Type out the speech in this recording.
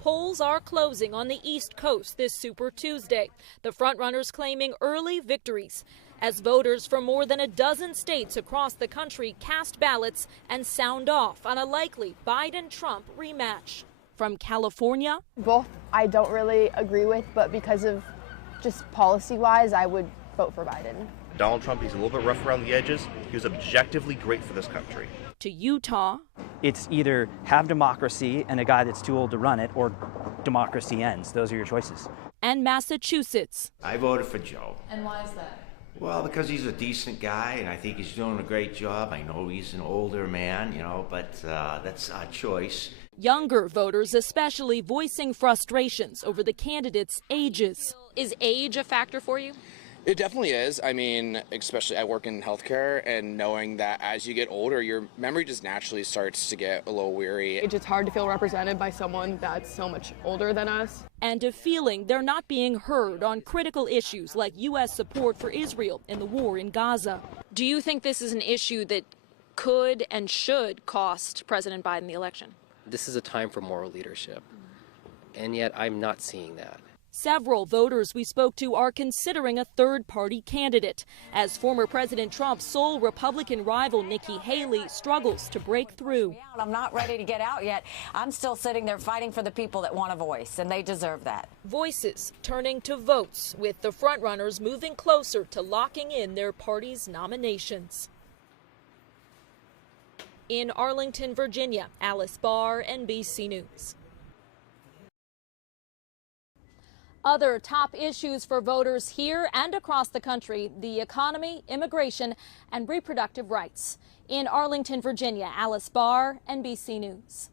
Polls are closing on the East Coast this Super Tuesday, the frontrunners claiming early victories as voters from more than a dozen states across the country cast ballots and sound off on a likely Biden-Trump rematch. From California, both I don't really agree with, but because of just policy-wise, I would vote for Biden. Donald Trump, he's a little bit rough around the edges. He was objectively great for this country. To Utah, it's either have democracy and a guy that's too old to run it, or democracy ends. Those are your choices. And Massachusetts. I voted for Joe. And why is that? Well, because he's a decent guy, and I think he's doing a great job. I know he's an older man, but that's our choice. Younger voters especially voicing frustrations over the candidates' ages. Is age a factor for you? It definitely is. I mean, especially I work in healthcare, and knowing that as you get older, your memory just naturally starts to get a little weary. It's hard to feel represented by someone that's so much older than us. And a feeling they're not being heard on critical issues like U.S. support for Israel in the war in Gaza. Do you think this is an issue that could and should cost President Biden the election? This is a time for moral leadership, and yet I'm not seeing that. Several voters we spoke to are considering a third-party candidate, as former President Trump's sole Republican rival Nikki Haley struggles to break through. I'm not ready to get out yet. I'm still sitting there fighting for the people that want a voice, and they deserve that. Voices turning to votes, with the frontrunners moving closer to locking in their party's nominations. In Arlington, Virginia, Alice Barr, NBC News. Other top issues for voters here and across the country: the economy, immigration, and reproductive rights. In Arlington, Virginia, Alice Barr, NBC News.